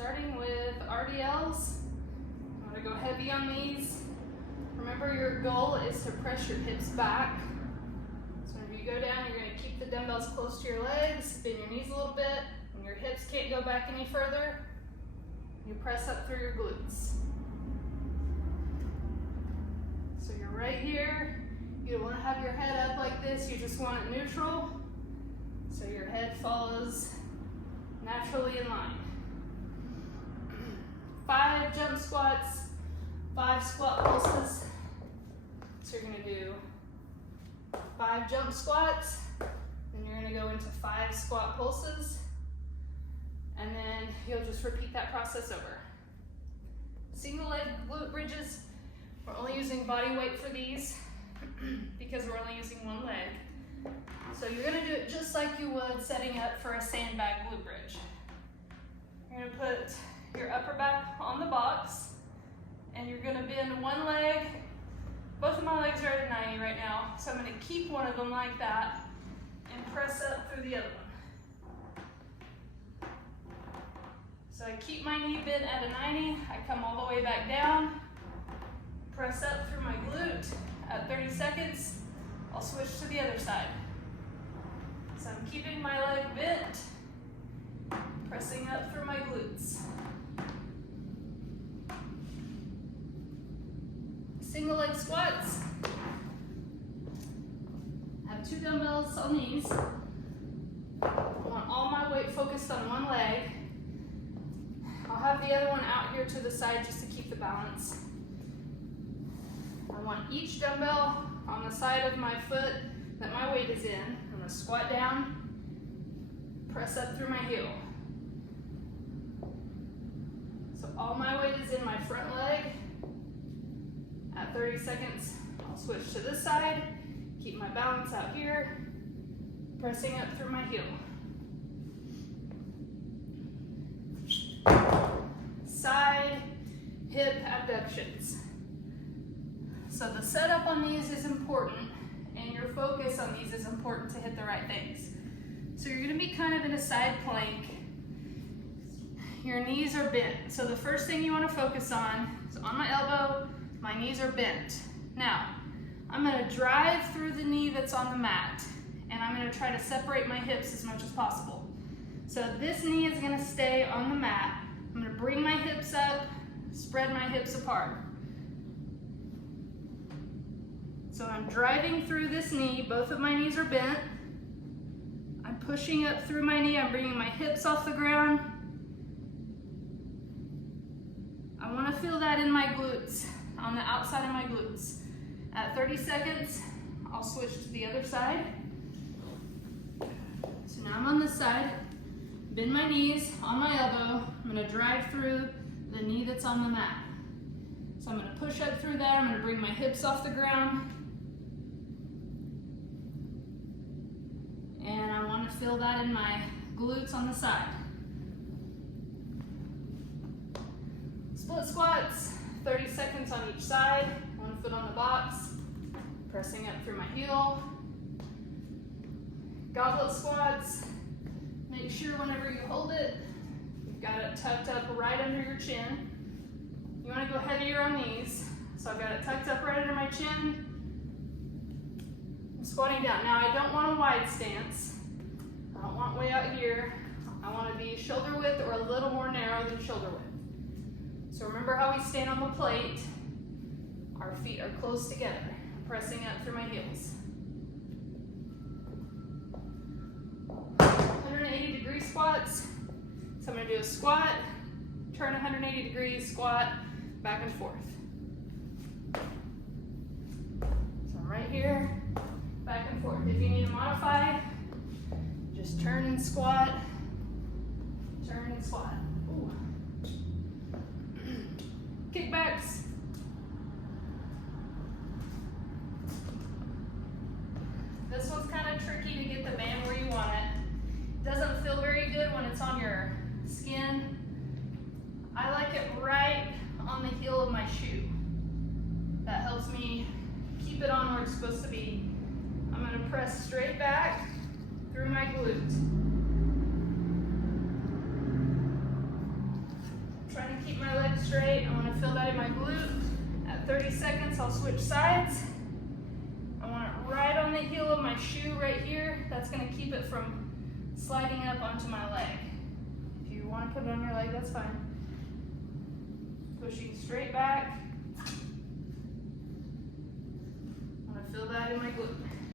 Starting with RDLs, I'm going to go heavy on these. Remember, your goal is to press your hips back. So whenever you go down, you're going to keep the dumbbells close to your legs, bend your knees a little bit. When your hips can't go back any further, you press up through your glutes. So you're right here. You don't want to have your head up like this, you just want it neutral. So your head follows naturally in line. 5 jump squats, 5 squat pulses. So you're gonna do 5 jump squats, then you're gonna go into 5 squat pulses, and then you'll just repeat that process over. Single leg glute bridges, we're only using body weight for these because we're only using one leg. So you're gonna do it just like you would setting up for a sandbag glute bridge. You're gonna put your upper back on the box, and you're gonna bend one leg. Both of my legs are at 90 right now, so I'm gonna keep one of them like that and press up through the other one. So I keep my knee bent at a 90, I come all the way back down, press up through my glute at 30 seconds, I'll switch to the other side. So I'm keeping my leg bent, pressing up through my glutes. Single leg squats. I have 2 dumbbells on these. I want all my weight focused on one leg. I'll have the other one out here to the side just to keep the balance. I want each dumbbell on the side of my foot that my weight is in. I'm going to squat down, press up through my heel. So all my weight is in my front leg. At 30 seconds, I'll switch to this side, keep my balance out here, pressing up through my heel. Side hip abductions. So the setup on these is important, and your focus on these is important to hit the right things. So you're gonna be kind of in a side plank. Your knees are bent. So the first thing you wanna focus on is on my elbow, my knees are bent. Now, I'm gonna drive through the knee that's on the mat, and I'm gonna try to separate my hips as much as possible. So this knee is gonna stay on the mat. I'm gonna bring my hips up, spread my hips apart. So I'm driving through this knee, both of my knees are bent. I'm pushing up through my knee, I'm bringing my hips off the ground. I wanna feel that in my glutes, on the outside of my glutes. At 30 seconds, I'll switch to the other side. So now I'm on this side, bend my knees on my elbow. I'm gonna drive through the knee that's on the mat. So I'm gonna push up through that. I'm gonna bring my hips off the ground. And I wanna feel that in my glutes on the side. Split squats. 30 seconds on each side, 1 foot on the box, pressing up through my heel. Goblet squats, make sure whenever you hold it, you've got it tucked up right under your chin. You want to go heavier on these, so I've got it tucked up right under my chin. I'm squatting down. Now I don't want a wide stance. I don't want way out here. I want to be shoulder width or a little more narrow than shoulder width. So remember how we stand on the plate, our feet are close together, pressing up through my heels. 180-degree squats. So I'm gonna do a squat, turn 180 degrees, squat, back and forth. So I'm right here, back and forth. If you need to modify, just turn and squat, turn and squat. Ooh. Kickbacks. This one's kind of tricky to get the band where you want it. It doesn't feel very good when it's on your skin. I like it right on the heel of my shoe. That helps me keep it on where it's supposed to be. I'm going to press straight back through my glute. glute. At 30 seconds, I'll switch sides. I want it right on the heel of my shoe right here. That's gonna keep it from sliding up onto my leg. If you wanna put it on your leg, that's fine. Pushing straight back. I wanna feel that in my glute.